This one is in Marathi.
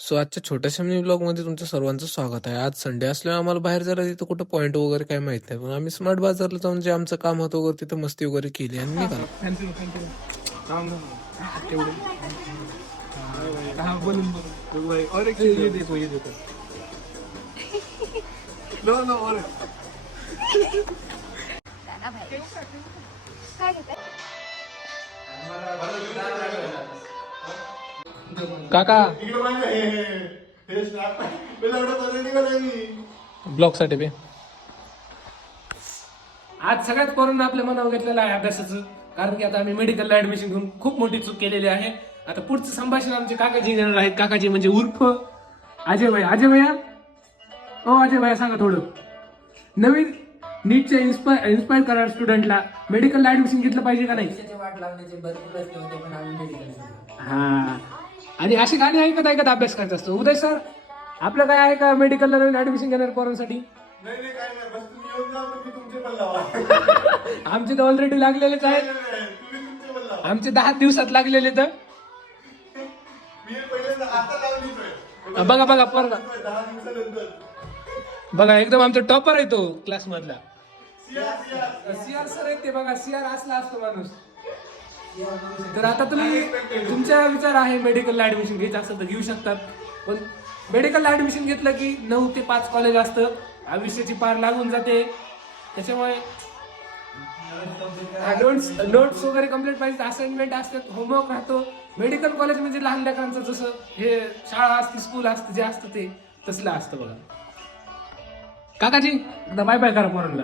सो आजच्या छोट्याशा मिनी ब्लॉग मध्ये तुमच्या सर्वांचं स्वागत आहे. आज संडे असल्यामुळे आम्हाला बाहेर जरा तिथं कुठं पॉईंट वगैरे काय माहित नाही, पण आम्ही स्मार्ट बाजारला जाऊन जे आमचं काम होतं वगैरे तिथं मस्ती वगैरे केली आणि निघालो. काका ब्लॉग साठी बे आज सगळ्यात पोरांना आपल्या मनावर घेतलेलं आहे अभ्यासाचं, कारण की आता आम्ही मेडिकलला ऍडमिशन घेऊन खूप मोठी चूक केलेली आहे. आता पुढचं संभाषण आमचे काकाजी घेणार आहेत. काकाजी म्हणजे उर्फ अजय भैया. अजय भैया, ओ अजय भैया, सांगा थोडं नवीन नीटच्या इन्स्पायर करणार स्टुडंटला मेडिकलला ऍडमिशन घेतलं पाहिजे का नाही? हा, आणि अशी गाणी ऐकत ऐकत अभ्यास करायचा असतो. उदय सर, आपलं काय आहे का मेडिकलला नवीन ऍडमिशन घेणार पोरांसाठी? आमचे तर ऑलरेडी लागलेलेच आहेत. आमचे 10 दिवसात लागलेले. तर बघा बघा पोरगा बघा, एकदम आमचा टॉपर आहे तो क्लास मधला. सीआर सर आहे ते. बघा, सीआर असला असतो माणूस. तर आता तुम्ही, तुमचा विचार आहे मेडिकलला ऍडमिशन घ्यायचं असेल तर घेऊ शकतात, पण मेडिकलला ऍडमिशन घेतलं की 9 ते 5 कॉलेज असतं, आयुष्याची पार लागून जाते. त्याच्यामुळे नोट्स वगैरे कम्प्लीट पाहिजे, असाइनमेंट असतात, होमवर्क राहतो. मेडिकल कॉलेज म्हणजे लहान लेकरांचं जसं हे शाळा असते, स्कूल असतं, जे असतं ते तसलं असतं. बघा काकाजी, एकदा बाय बाय करा पोरांना.